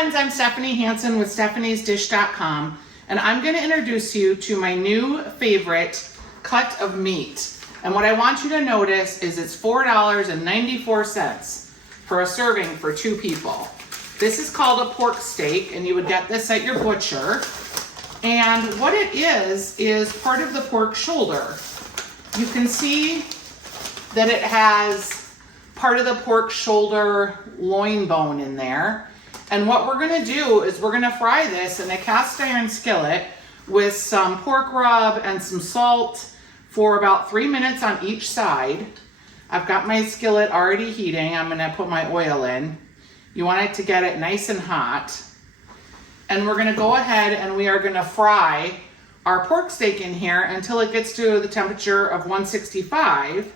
friends, I'm Stephanie Hansen with stephaniesdish.com, and I'm going to introduce you to my new favorite cut of meat. And what I want you to notice is it's $4.94 for a serving for 2 people. This is called a pork steak, and you would get this at your butcher. And what it is part of the pork shoulder. You can see that it has part of the pork shoulder loin bone in there. And what we're gonna do is we're gonna fry this in a cast iron skillet with some pork rub and some salt for about 3 minutes on each side. I've got my skillet already heating. I'm gonna put my oil in. You want it to get it nice and hot. And we're gonna go ahead and we are gonna fry our pork steak in here until it gets to the temperature of 165,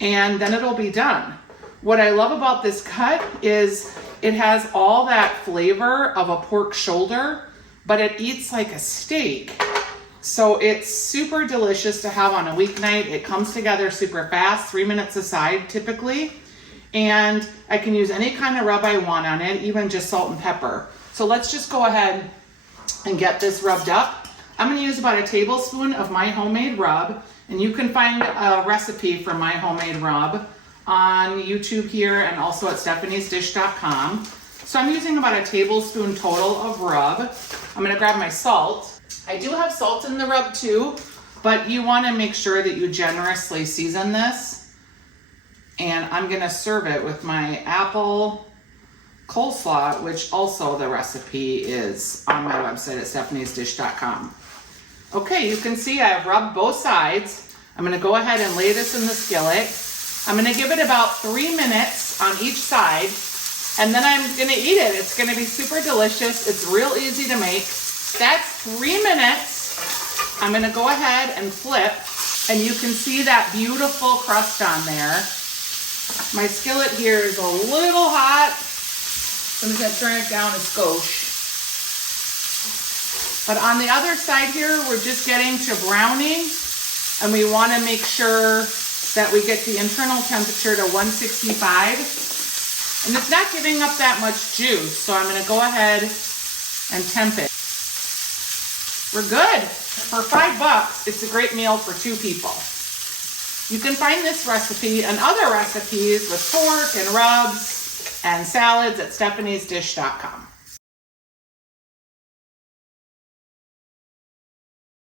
and then it'll be done. What I love about this cut is it has all that flavor of a pork shoulder, but it eats like a steak. So it's super delicious to have on a weeknight. It comes together super fast, 3 minutes aside typically. And I can use any kind of rub I want on it, even just salt and pepper. So let's just go ahead and get this rubbed up. I'm gonna use about a tablespoon of my homemade rub, and you can find a recipe for my homemade rub on YouTube here and also at stephaniesdish.com. So I'm using about a tablespoon total of rub. I'm gonna grab my salt. I do have salt in the rub too, but you wanna make sure that you generously season this. And I'm gonna serve it with my apple coleslaw, which also the recipe is on my website at stephaniesdish.com. Okay, you can see I've rubbed both sides. I'm gonna go ahead and lay this in the skillet. I'm gonna give it about 3 minutes on each side, and then I'm gonna eat it. It's gonna be super delicious. It's real easy to make. That's 3 minutes. I'm gonna go ahead and flip, and you can see that beautiful crust on there. My skillet here is a little hot, so I'm just gonna turn it down a skosh. But on the other side here, we're just getting to browning, and we wanna make sure that we get the internal temperature to 165. And it's not giving up that much juice, so I'm gonna go ahead and temp it. We're good. For $5, it's a great meal for 2 people. You can find this recipe and other recipes with pork and rubs and salads at stephaniesdish.com.